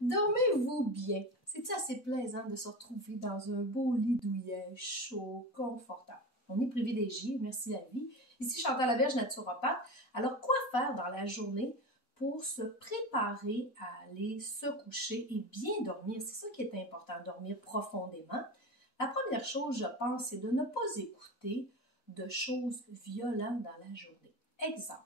Dormez-vous bien? C'est-tu assez plaisant de se retrouver dans un beau lit douillet, chaud, confortable? On est privilégié, merci la vie. Ici Chantal Laberge, naturopathe. Alors, quoi faire dans la journée pour se préparer à aller se coucher et bien dormir? C'est ça qui est important, dormir profondément. La première chose, je pense, c'est de ne pas écouter de choses violentes dans la journée. Exemple,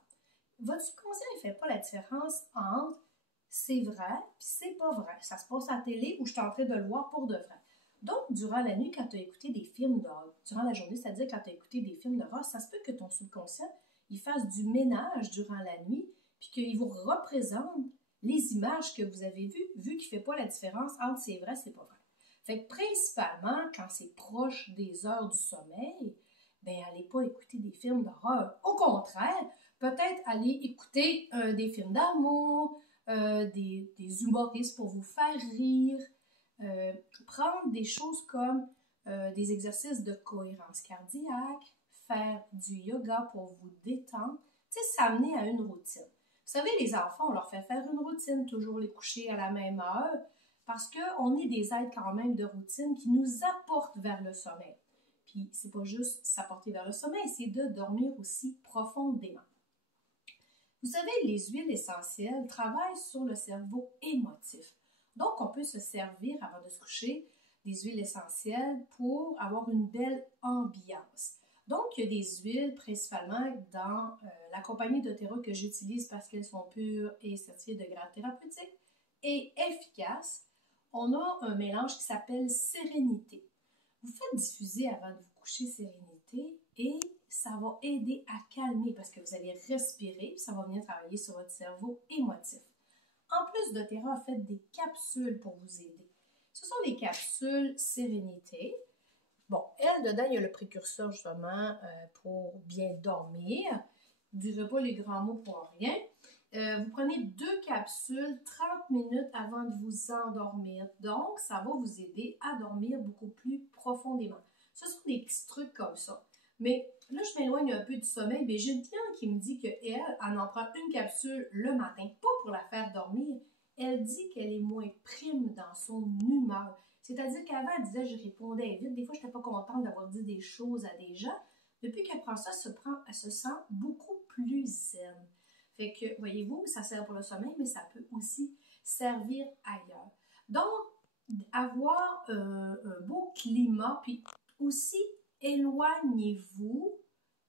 votre subconscient ne fait pas la différence entre c'est vrai puis c'est pas vrai. Ça se passe à la télé ou je suis en train de le voir pour de vrai. Donc, durant la nuit, quand tu as écouté des films d'horreur, durant la journée, c'est-à-dire quand tu as écouté des films d'horreur, ça se peut que ton subconscient il fasse du ménage durant la nuit puis qu'il vous représente les images que vous avez vues, vu qu'il ne fait pas la différence entre c'est vrai, c'est pas vrai. Fait que principalement, quand c'est proche des heures du sommeil, ben allez pas écouter des films d'horreur. Au contraire, peut-être aller écouter des films d'amour, des humoristes pour vous faire rire, prendre des choses comme des exercices de cohérence cardiaque, faire du yoga pour vous détendre, tu sais, s'amener à une routine. Vous savez, les enfants, on leur fait faire une routine, toujours les coucher à la même heure, parce qu'on est des êtres quand même de routine qui nous apportent vers le sommeil. Puis, c'est pas juste s'apporter vers le sommeil, c'est de dormir aussi profondément. Vous savez, les huiles essentielles travaillent sur le cerveau émotif. Donc, on peut se servir avant de se coucher des huiles essentielles pour avoir une belle ambiance. Donc, il y a des huiles principalement dans la compagnie doTERRA que j'utilise parce qu'elles sont pures et certifiées de grade thérapeutique et efficaces. On a un mélange qui s'appelle Sérénité. Vous faites diffuser avant de vous coucher Sérénité et ça va aider à calmer parce que vous allez respirer et ça va venir travailler sur votre cerveau émotif. En plus, doTERRA a fait des capsules pour vous aider. Ce sont les capsules Sérénité. Bon, dedans, il y a le précurseur justement pour bien dormir. Vous ne direz pas les grands mots pour rien. Vous prenez 2 capsules 30 minutes avant de vous endormir. Donc, ça va vous aider à dormir beaucoup plus profondément. Ce sont des petits trucs comme ça. Mais là, je m'éloigne un peu du sommeil. Mais j'ai une cliente qui me dit qu'elle en prend une capsule le matin, pas pour la faire dormir. Elle dit qu'elle est moins prime dans son humeur. C'est-à-dire qu'avant, elle disait je répondais vite. Des fois, je n'étais pas contente d'avoir dit des choses à des gens. Depuis qu'elle prend ça, elle se sent beaucoup plus zen. Fait que, voyez-vous, ça sert pour le sommeil, mais ça peut aussi servir ailleurs. Donc, avoir un beau climat, puis aussi éloignez-vous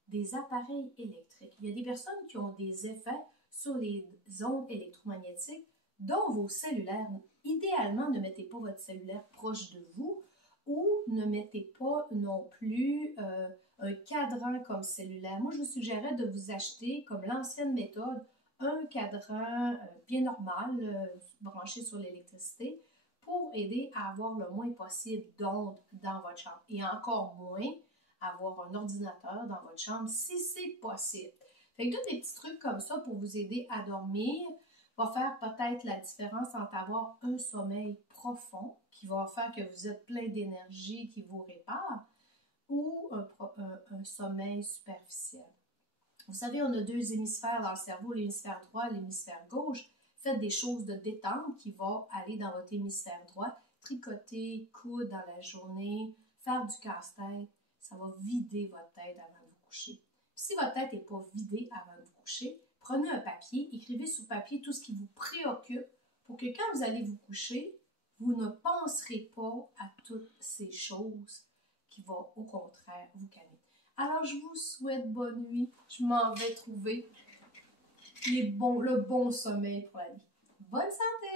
des appareils électriques. Il y a des personnes qui ont des effets sur les ondes électromagnétiques, dont vos cellulaires. Idéalement, ne mettez pas votre cellulaire proche de vous ou ne mettez pas non plus un cadran comme cellulaire. Moi, je vous suggérerais de vous acheter, comme l'ancienne méthode, un cadran bien normal, branché sur l'électricité, pour aider à avoir le moins possible d'ondes dans votre chambre. Et encore moins, avoir un ordinateur dans votre chambre si c'est possible. Fait que tous des petits trucs comme ça pour vous aider à dormir va faire peut-être la différence entre avoir un sommeil profond qui va faire que vous êtes plein d'énergie qui vous répare ou un sommeil superficiel. Vous savez, on a 2 hémisphères dans le cerveau, l'hémisphère droit et l'hémisphère gauche. Faites des choses de détente qui vont aller dans votre hémisphère droit. Tricoter, coudre dans la journée, faire du casse-tête, ça va vider votre tête avant de vous coucher. Puis si votre tête n'est pas vidée avant de vous coucher, prenez un papier, écrivez sur papier tout ce qui vous préoccupe pour que quand vous allez vous coucher, vous ne penserez pas à toutes ces choses qui vont au contraire vous calmer. Alors, je vous souhaite bonne nuit. Je m'en vais trouver le bon sommeil pour la nuit. Bonne santé!